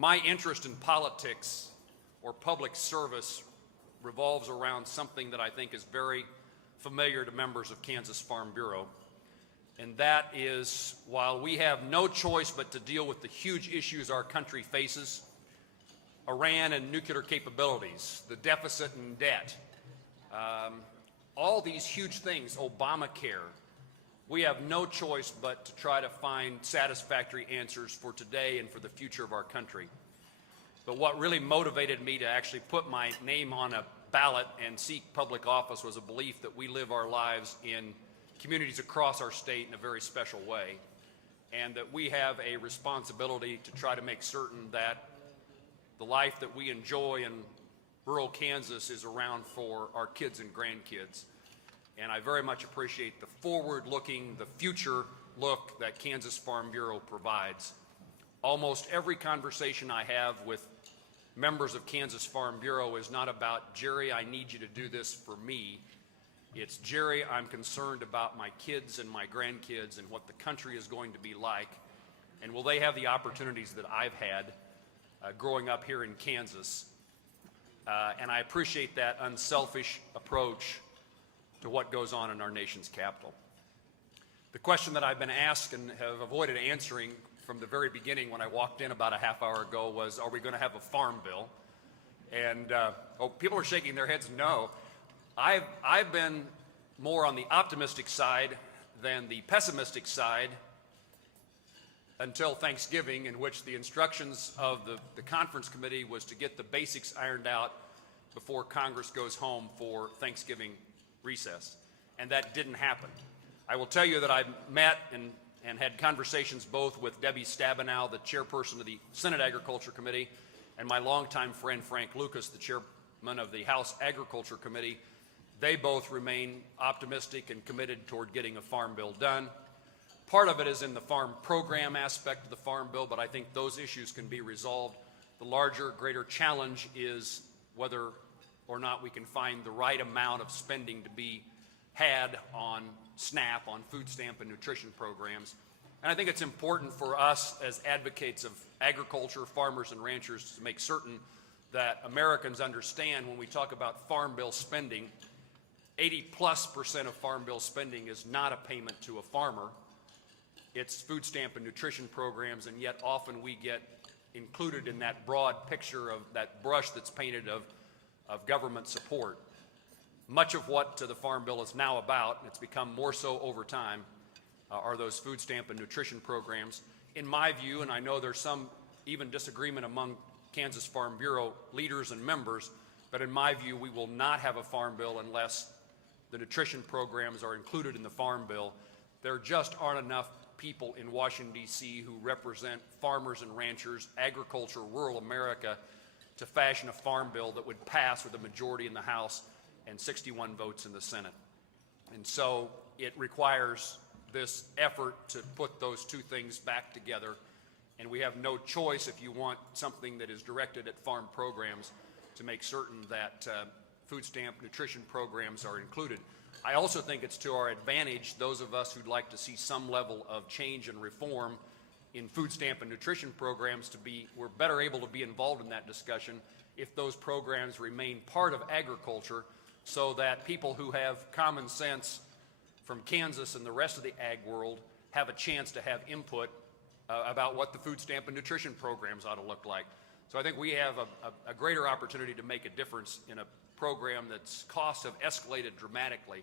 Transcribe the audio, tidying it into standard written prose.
My interest in politics or public service revolves around something that I think is very familiar to members of Kansas Farm Bureau, and that is, while we have no choice but to deal with the huge issues our country faces, Iran and nuclear capabilities, the deficit and debt, all these huge things, Obamacare, we have no choice but to try to find satisfactory answers for today and for the future of our country. But what really motivated me to actually put my name on a ballot and seek public office was a belief that we live our lives in communities across our state in a very special way, and that we have a responsibility to try to make certain that the life that we enjoy in rural Kansas is around for our kids and grandkids. And I very much appreciate the forward-looking, the future look that Kansas Farm Bureau provides. Almost every conversation I have with members of Kansas Farm Bureau is not about, Jerry, I need you to do this for me. It's, Jerry, I'm concerned about my kids and my grandkids and what the country is going to be like, and will they have the opportunities that I've had growing up here in Kansas. And I appreciate that unselfish approach to what goes on in our nation's capital. The question that I've been asked and have avoided answering from the very beginning when I walked in about a half hour ago was, are we going to have a farm bill? And people are shaking their heads no. I've been more on the optimistic side than the pessimistic side until Thanksgiving, in which the instructions of the conference committee was to get the basics ironed out before Congress goes home for Thanksgiving recess, and that didn't happen. I will tell you that I've met and had conversations both with Debbie Stabenow, the chairperson of the Senate Agriculture Committee, and my longtime friend Frank Lucas, the chairman of the House Agriculture Committee. They both remain optimistic and committed toward getting a farm bill done. Part of it is in the farm program aspect of the farm bill, but I think those issues can be resolved. The larger, greater challenge is whether or not we can find the right amount of spending to be had on SNAP, on food stamp and nutrition programs. And I think it's important for us as advocates of agriculture, farmers and ranchers, to make certain that Americans understand when we talk about farm bill spending, 80+% of farm bill spending is not a payment to a farmer. It's food stamp and nutrition programs, and yet often we get included in that broad picture of that brush that's painted of government support. Much of what the Farm Bill is now about, and it's become more so over time, are those food stamp and nutrition programs. In my view, and I know there's some even disagreement among Kansas Farm Bureau leaders and members, but in my view, we will not have a farm bill unless the nutrition programs are included in the Farm Bill. There just aren't enough people in Washington, D.C. who represent farmers and ranchers, agriculture, rural America, to fashion a farm bill that would pass with a majority in the House and 61 votes in the Senate. And so it requires this effort to put those two things back together, and we have no choice, if you want something that is directed at farm programs, to make certain that food stamp nutrition programs are included. I also think it's to our advantage, those of us who'd like to see some level of change and reform in food stamp and nutrition programs, we're better able to be involved in that discussion if those programs remain part of agriculture, so that people who have common sense from Kansas and the rest of the ag world have a chance to have input about what the food stamp and nutrition programs ought to look like. So I think we have a greater opportunity to make a difference in a program that's costs have escalated dramatically